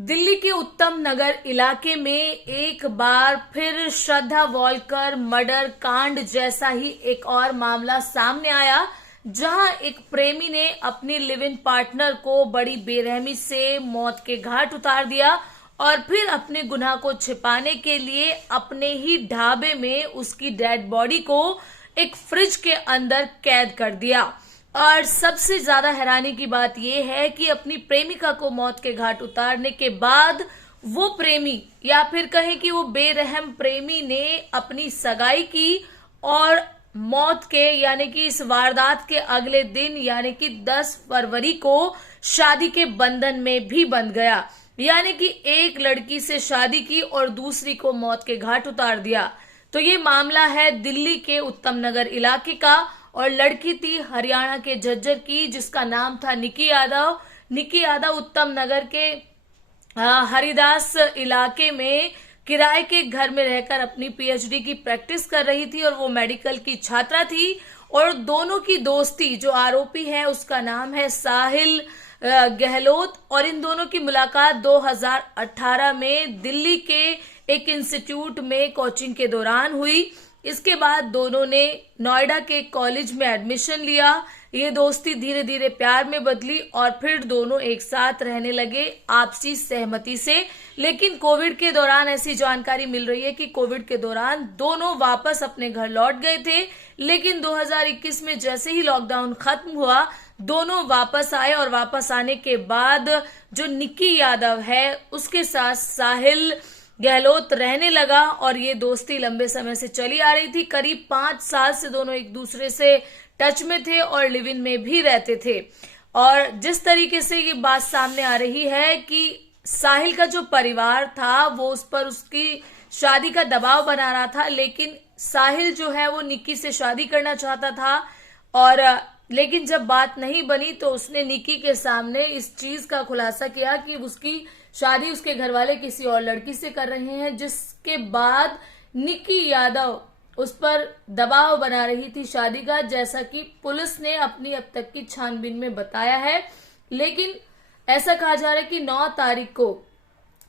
दिल्ली के उत्तम नगर इलाके में एक बार फिर श्रद्धा वॉलकर मर्डर कांड जैसा ही एक और मामला सामने आया, जहां एक प्रेमी ने अपनी लिव इन पार्टनर को बड़ी बेरहमी से मौत के घाट उतार दिया और फिर अपने गुनाह को छिपाने के लिए अपने ही ढाबे में उसकी डेड बॉडी को एक फ्रिज के अंदर कैद कर दिया। और सबसे ज्यादा हैरानी की बात यह है कि अपनी प्रेमिका को मौत के घाट उतारने के बाद वो प्रेमी या फिर कहें कि वो बेरहम प्रेमी ने अपनी सगाई की और मौत के यानी कि इस वारदात के अगले दिन यानी कि 10 फरवरी को शादी के बंधन में भी बंध गया। यानी कि एक लड़की से शादी की और दूसरी को मौत के घाट उतार दिया। तो ये मामला है दिल्ली के उत्तम नगर इलाके का और लड़की थी हरियाणा के झज्जर की, जिसका नाम था निकी यादव। निकी यादव उत्तम नगर के हरिदास इलाके में किराए के घर में रहकर अपनी पीएचडी की प्रैक्टिस कर रही थी और वो मेडिकल की छात्रा थी। और दोनों की दोस्ती, जो आरोपी है उसका नाम है साहिल गहलोत, और इन दोनों की मुलाकात 2018 में दिल्ली के एक इंस्टीट्यूट में कोचिंग के दौरान हुई। इसके बाद दोनों ने नोएडा के कॉलेज में एडमिशन लिया। ये दोस्ती धीरे धीरे प्यार में बदली और फिर दोनों एक साथ रहने लगे आपसी सहमति से। लेकिन कोविड के दौरान ऐसी जानकारी मिल रही है कि कोविड के दौरान दोनों वापस अपने घर लौट गए थे, लेकिन 2021 में जैसे ही लॉकडाउन खत्म हुआ दोनों वापस आए और वापस आने के बाद जो निकी यादव है उसके साथ साहिल गहलोत रहने लगा और ये दोस्ती लंबे समय से चली आ रही थी। करीब 5 साल से दोनों एक दूसरे से टच में थे और लिव इन में भी रहते थे। और जिस तरीके से ये बात सामने आ रही है कि साहिल का जो परिवार था वो उस पर उसकी शादी का दबाव बना रहा था, लेकिन साहिल जो है वो निकी से शादी करना चाहता था और लेकिन जब बात नहीं बनी तो उसने निकी के सामने इस चीज का खुलासा किया कि उसकी शादी उसके घर वाले किसी और लड़की से कर रहे हैं, जिसके बाद निकी यादव उस पर दबाव बना रही थी शादी का, जैसा कि पुलिस ने अपनी अब तक की छानबीन में बताया है। लेकिन ऐसा कहा जा रहा है कि 9 तारीख को,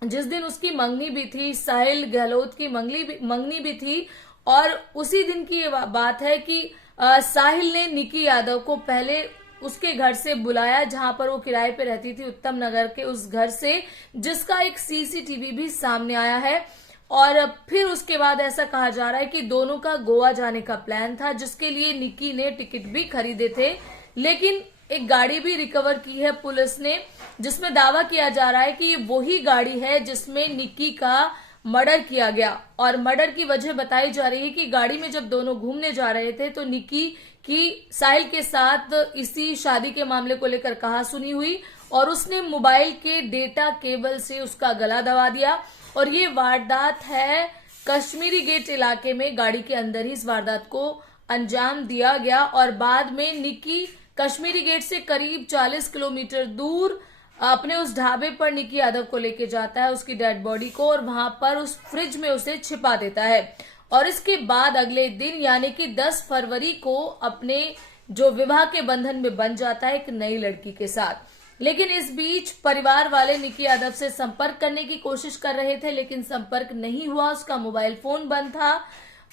जिस दिन उसकी मंगनी भी थी, साहिल गहलोत की मंगनी भी थी, और उसी दिन की ये बात है कि साहिल ने निकी यादव को पहले उसके घर से बुलाया जहां पर वो किराए पे रहती थी, उत्तम नगर के उस घर से, जिसका एक सीसीटीवी भी सामने आया है। और फिर उसके बाद ऐसा कहा जा रहा है कि दोनों का गोवा जाने का प्लान था, जिसके लिए निकी ने टिकट भी खरीदे थे। लेकिन एक गाड़ी भी रिकवर की है पुलिस ने, जिसमें दावा किया जा रहा है कि ये वही गाड़ी है जिसमें निकी का मर्डर किया गया। और मर्डर की वजह बताई जा रही है कि गाड़ी में जब दोनों घूमने जा रहे थे तो निकी की साहिल के साथ इसी शादी के मामले को लेकर कहासुनी हुई और उसने मोबाइल के डेटा केबल से उसका गला दबा दिया। और ये वारदात है कश्मीरी गेट इलाके में, गाड़ी के अंदर ही इस वारदात को अंजाम दिया गया। और बाद में निकी कश्मीरी गेट से करीब 40 किलोमीटर दूर अपने उस ढाबे पर निकी यादव को लेके जाता है, उसकी डेड बॉडी को, और वहां पर उस फ्रिज में उसे छिपा देता है। और इसके बाद अगले दिन यानी कि 10 फरवरी को अपने जो विवाह के बंधन में बन जाता है एक नई लड़की के साथ। लेकिन इस बीच परिवार वाले निकी यादव से संपर्क करने की कोशिश कर रहे थे, लेकिन संपर्क नहीं हुआ, उसका मोबाइल फोन बंद था।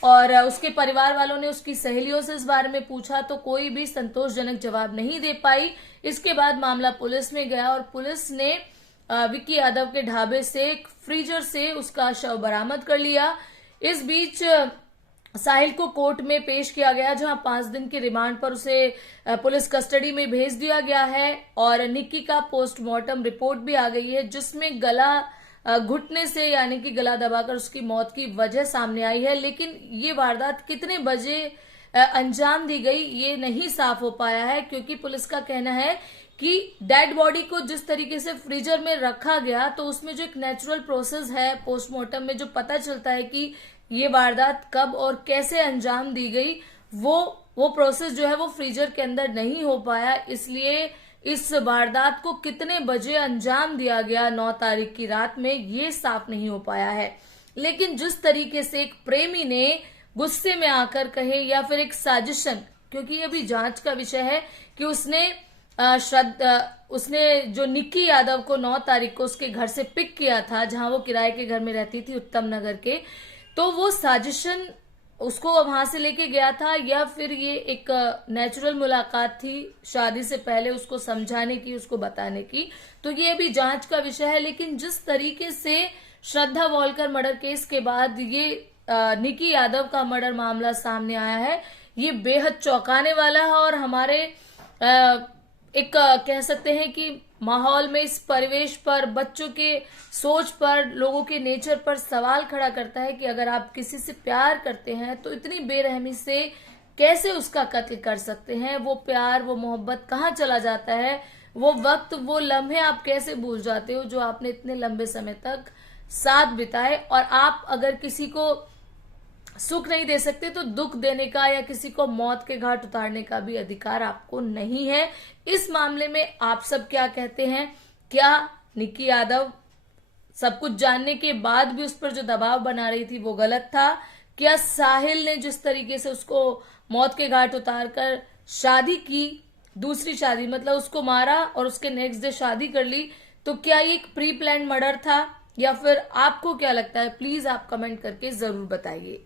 और उसके परिवार वालों ने उसकी सहेलियों से इस बारे में पूछा तो कोई भी संतोषजनक जवाब नहीं दे पाई। इसके बाद मामला पुलिस में गया और पुलिस ने विक्की यादव के ढाबे से एक फ्रीजर से उसका शव बरामद कर लिया। इस बीच साहिल को कोर्ट में पेश किया गया, जहां 5 दिन के रिमांड पर उसे पुलिस कस्टडी में भेज दिया गया है। और निकी का पोस्टमार्टम रिपोर्ट भी आ गई है, जिसमें गला घुटने से यानी कि गला दबाकर उसकी मौत की वजह सामने आई है। लेकिन ये वारदात कितने बजे अंजाम दी गई ये नहीं साफ हो पाया है, क्योंकि पुलिस का कहना है कि डेड बॉडी को जिस तरीके से फ्रीजर में रखा गया तो उसमें जो एक नेचुरल प्रोसेस है पोस्टमार्टम में जो पता चलता है कि ये वारदात कब और कैसे अंजाम दी गई, वो प्रोसेस जो है वो फ्रीजर के अंदर नहीं हो पाया। इसलिए इस वारदात को कितने बजे अंजाम दिया गया 9 तारीख की रात में ये साफ नहीं हो पाया है। लेकिन जिस तरीके से एक प्रेमी ने गुस्से में आकर कहे या फिर एक साजिशन, क्योंकि ये भी जांच का विषय है कि उसने उसने जो निक्की यादव को 9 तारीख को उसके घर से पिक किया था, जहां वो किराए के घर में रहती थी उत्तम नगर के, तो वो साजिशन उसको वहां से लेके गया था या फिर ये एक नेचुरल मुलाकात थी शादी से पहले उसको समझाने की, उसको बताने की, तो ये भी जांच का विषय है। लेकिन जिस तरीके से श्रद्धा वॉलकर मर्डर केस के बाद ये निक्की यादव का मर्डर मामला सामने आया है, ये बेहद चौंकाने वाला है और हमारे एक कह सकते हैं कि माहौल में, इस परिवेश पर, बच्चों के सोच पर, लोगों के नेचर पर सवाल खड़ा करता है कि अगर आप किसी से प्यार करते हैं तो इतनी बेरहमी से कैसे उसका कत्ल कर सकते हैं। वो प्यार, वो मोहब्बत कहाँ चला जाता है, वो वक्त, वो लम्हे आप कैसे भूल जाते हो जो आपने इतने लंबे समय तक साथ बिताए। और आप अगर किसी को सुख नहीं दे सकते तो दुख देने का या किसी को मौत के घाट उतारने का भी अधिकार आपको नहीं है। इस मामले में आप सब क्या कहते हैं? क्या निक्की यादव सब कुछ जानने के बाद भी उस पर जो दबाव बना रही थी वो गलत था? क्या साहिल ने जिस तरीके से उसको मौत के घाट उतारकर शादी की, दूसरी शादी, मतलब उसको मारा और उसके नेक्स्ट डे शादी कर ली, तो क्या ये एक प्री प्लान मर्डर था या फिर आपको क्या लगता है? प्लीज आप कमेंट करके जरूर बताइए।